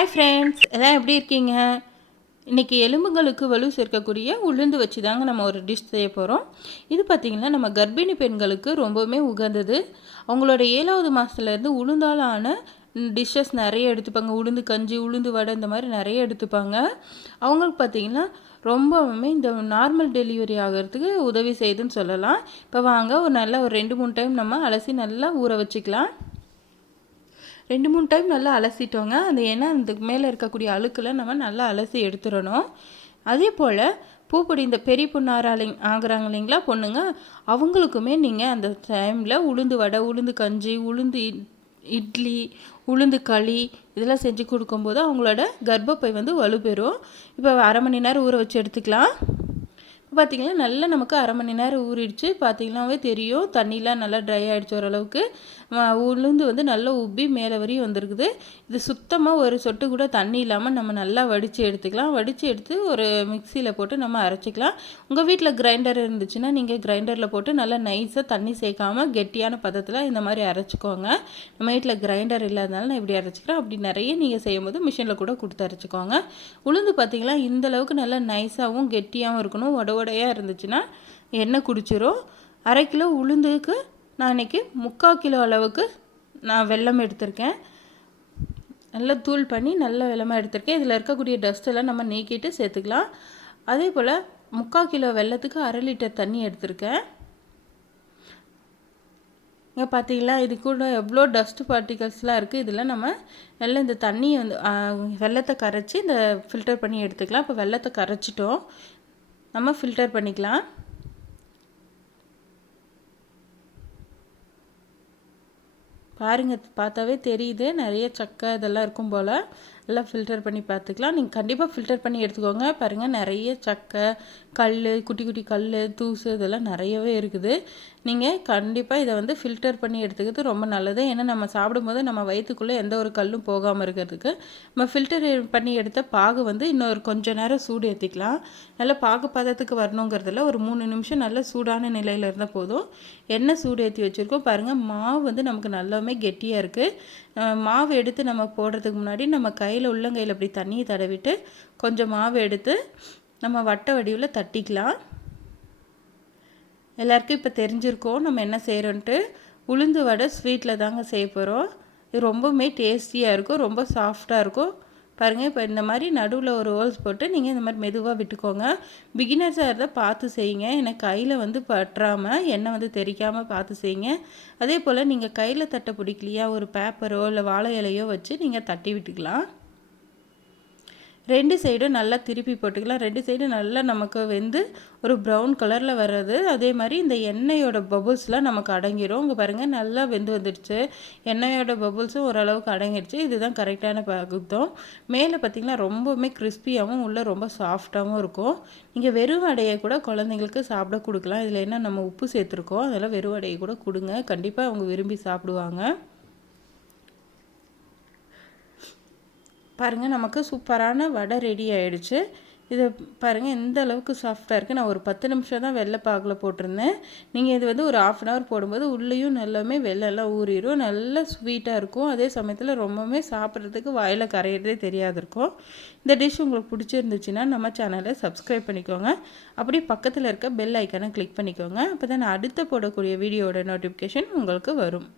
Hi friends, எல்லாம் எப்படி இருக்கீங்க? இன்றைக்கி எலும்புகளுக்கு வலு சேர்க்கக்கூடிய உளுந்து வச்சு தாங்க நம்ம ஒரு டிஷ் செய்ய போகிறோம். இது பார்த்திங்கன்னா நம்ம கர்ப்பிணி பெண்களுக்கு ரொம்பவுமே உகந்தது. அவங்களோட 7வது மாதத்துலேருந்து உளுந்தால் ஆன டிஷ்ஷஸ் நிறைய எடுத்துப்பாங்க. உளுந்து கஞ்சி, உளுந்து வடை இந்த மாதிரி நிறைய எடுத்துப்பாங்க. அவங்களுக்கு பார்த்திங்கன்னா ரொம்பவுமே இந்த நார்மல் டெலிவரி ஆகிறதுக்கு உதவி செய்யுதுன்னு சொல்லலாம். இப்போ வாங்க ஒரு 2-3 டைம் நம்ம அலசி நல்லா ஊற வச்சுக்கலாம். 2-3 டைம் நல்லா அலசிட்டோங்க. ஏன்னா அதுக்கு மேலே இருக்கக்கூடிய அழுக்கில் நம்ம நல்லா அலசி எடுத்துடணும். அதே போல் பூப்பொடி இந்த பெரிய பொண்ணு ஆகுறாங்க இல்லைங்களா பொண்ணுங்க, அவங்களுக்குமே நீங்கள் அந்த டைமில் உளுந்து வடை, உளுந்து கஞ்சி, உளுந்து இட்லி, உளுந்து களி இதெல்லாம் செஞ்சு கொடுக்கும்போது அவங்களோட கர்ப்பப்பை வலுப்பெறும். இப்போ 1/2 மணி நேரம் ஊற வச்சு எடுத்துக்கலாம். பார்த்திங்கன்னா நல்லா நமக்கு 1/2 மணி நேரம் ஊறிடுச்சு. பார்த்திங்கனாவே தெரியும், தண்ணிலாம் நல்லா ட்ரை ஆகிடுச்சு ஓரளவுக்கு. உளுந்து நல்லா உப்பி மேலே வரையும் வந்திருக்குது. இது சுத்தமாக ஒரு சொட்டு கூட தண்ணி இல்லாமல் நம்ம நல்லா வடித்து எடுத்துக்கலாம். வடித்து எடுத்து ஒரு மிக்சியில் போட்டு நம்ம அரைச்சிக்கலாம். உங்கள் வீட்டில் கிரைண்டர் இருந்துச்சுன்னா நீங்கள் கிரைண்டரில் போட்டு நல்லா நைஸாக தண்ணி சேர்க்காமல் கெட்டியான பதத்தில் இந்த மாதிரி அரைச்சிக்கோங்க. நம்ம வீட்டில் கிரைண்டர் இல்லாதனால நான் இப்படி அரைச்சிக்கிறேன். அப்படி நிறைய நீங்கள் செய்யும்போது மிஷினில் கூட கொடுத்து அரைச்சிக்கோங்க. உளுந்து பார்த்திங்கன்னா இந்தளவுக்கு நல்லா நைஸாகவும் கெட்டியாகவும் இருக்கணும். உடையாக இருந்துச்சுன்னா எண்ணெய் குடிச்சிரும். 1/2 கிலோ உளுந்துக்கு நான் இன்றைக்கி 3/4 கிலோ அளவுக்கு நான் வெல்லம் எடுத்திருக்கேன். நல்லா தூள் பண்ணி நல்ல வெல்லமாக எடுத்திருக்கேன். இதில் இருக்கக்கூடிய டஸ்ட்டெல்லாம் நம்ம நீக்கிட்டு சேர்த்துக்கலாம். அதே போல் 3/4 கிலோ வெல்லத்துக்கு 1/2 லிட்டர் தண்ணி எடுத்திருக்கேன். இங்கே பார்த்தீங்களா, இது கூட எவ்வளோ டஸ்ட் பார்ட்டிகல்ஸ்லாம் இருக்குது. இதில் நம்ம நல்லா இந்த தண்ணியை வெல்லத்தை கரைச்சி இந்த ஃபில்டர் பண்ணி எடுத்துக்கலாம். இப்போ வெல்லத்தை கரைச்சிட்டோம், நம்ம ஃபில்டர் பண்ணிக்கலாம். பாருங்கள், பார்த்தாவே தெரியுது நிறைய சக்கை இதெல்லாம் இருக்கும் போல். நல்லா ஃபில்டர் பண்ணி பார்த்துக்கலாம். நீங்கள் கண்டிப்பாக ஃபில்டர் பண்ணி எடுத்துக்கோங்க. பாருங்கள், நிறைய சக்கை, கல், குட்டி குட்டி கல், தூசு இதெல்லாம் நிறையவே இருக்குது. நீங்கள் கண்டிப்பாக இதை ஃபில்டர் பண்ணி எடுத்துக்கிறது ரொம்ப நல்லது. ஏன்னா நம்ம சாப்பிடும்போது நம்ம வயிற்றுக்குள்ளே எந்த ஒரு கல்லும் போகாமல் இருக்கிறதுக்கு நம்ம ஃபில்டர் பண்ணி எடுத்த பாகு இன்னொரு கொஞ்சம் நேரம் சூடு ஏற்றிக்கலாம். நல்லா பாகு பதத்துக்கு வரணுங்கிறதுல ஒரு 3 நிமிஷம் நல்ல சூடான நிலையில் இருந்தால் போதும். எண்ணெய் சூடு ஏற்றி வச்சுருக்கோம். பாருங்கள், மாவு நமக்கு நல்லாவே கெட்டியாக இருக்குது. மாவு எடுத்து நம்ம போடுறதுக்கு முன்னாடி நம்ம கையில் உள்ளங்கையில் அப்படி தண்ணியை தடவிட்டு கொஞ்சம் மாவு எடுத்து நம்ம வட்ட வடிவில் தட்டிக்கலாம். எல்லாருக்கும் இப்போ தெரிஞ்சிருக்கோம் நம்ம என்ன செய்கிறோன்ட்டு. உளுந்து வடை ஸ்வீட்டில் தாங்க செய்ய போகிறோம். இது ரொம்பவுமே டேஸ்டியாக இருக்கும், ரொம்ப சாஃப்டாக இருக்கும். பாருங்கள், இப்போ இந்த மாதிரி நடுவில் ஒரு ஹோல்ஸ் போட்டு நீங்கள் இந்த மாதிரி மெதுவாக விட்டுக்கோங்க. பிகினர்ஸாக இருந்தால் பார்த்து செய்யுங்க. ஏன்னா கையில் பற்றாமல் எண்ணெய் தெறிக்காமல் பார்த்து செய்யுங்க. அதே போல் நீங்கள் கையில் தட்ட பிடிக்கலையா, ஒரு பேப்பரோ இல்லை வாழை இலையோ வச்சு நீங்கள் தட்டி விட்டுக்கலாம். 2 சைடும் நல்லா திருப்பி போட்டுக்கலாம். 2 சைடும் நல்லா நமக்கு ஒரு ப்ரௌன் கலரில் வர்றது. அதே மாதிரி இந்த எண்ணெயோட பபுள்ஸ்லாம் நமக்கு அடங்கிடும். இங்கே பாருங்கள், நல்லா வந்துடுச்சு. எண்ணெயோட பபுள்ஸும் ஓரளவுக்கு அடங்கிடுச்சு. இதுதான் கரெக்டான பக்குவம். மேலே பார்த்திங்கன்னா ரொம்பவுமே கிறிஸ்பியாகவும் உள்ளே ரொம்ப சாஃப்டாகவும் இருக்கும். நீங்கள் வெறும் வடையை கூட குழந்தைங்களுக்கு சாப்பிட கொடுக்கலாம். இதில் என்ன நம்ம உப்பு சேர்த்துருக்கோம், அதெல்லாம் வெறும் வடையை கூட கொடுங்க. கண்டிப்பாக அவங்க விரும்பி சாப்பிடுவாங்க. பாருங்கள், நமக்கு சூப்பரான வடை ரெடி ஆகிடுச்சு. இதை பாருங்கள் எந்த அளவுக்கு சாஃப்டாக இருக்குது. நான் ஒரு 10 நிமிஷம் தான் வெள்ளைப்பாகில் போட்டிருந்தேன். நீங்கள் இது ஒரு 1/2 அன் ஹவர் போடும்போது உள்ளேயும் நல்லாமே வெள்ளெல்லாம் ஊறிடும். நல்லா ஸ்வீட்டாக இருக்கும். அதே சமயத்தில் ரொம்பவுமே சாப்பிட்றதுக்கு வாயில் கரையிறதே தெரியாது இருக்கும். இந்த டிஷ் உங்களுக்கு பிடிச்சிருந்துச்சுன்னா நம்ம சேனலை சப்ஸ்கிரைப் பண்ணிக்கோங்க. அப்படியே பக்கத்தில் இருக்க பெல் ஐக்கானை கிளிக் பண்ணிக்கோங்க. அப்போ தான் நான் அடுத்த போடக்கூடிய வீடியோட நோட்டிஃபிகேஷன் உங்களுக்கு வரும்.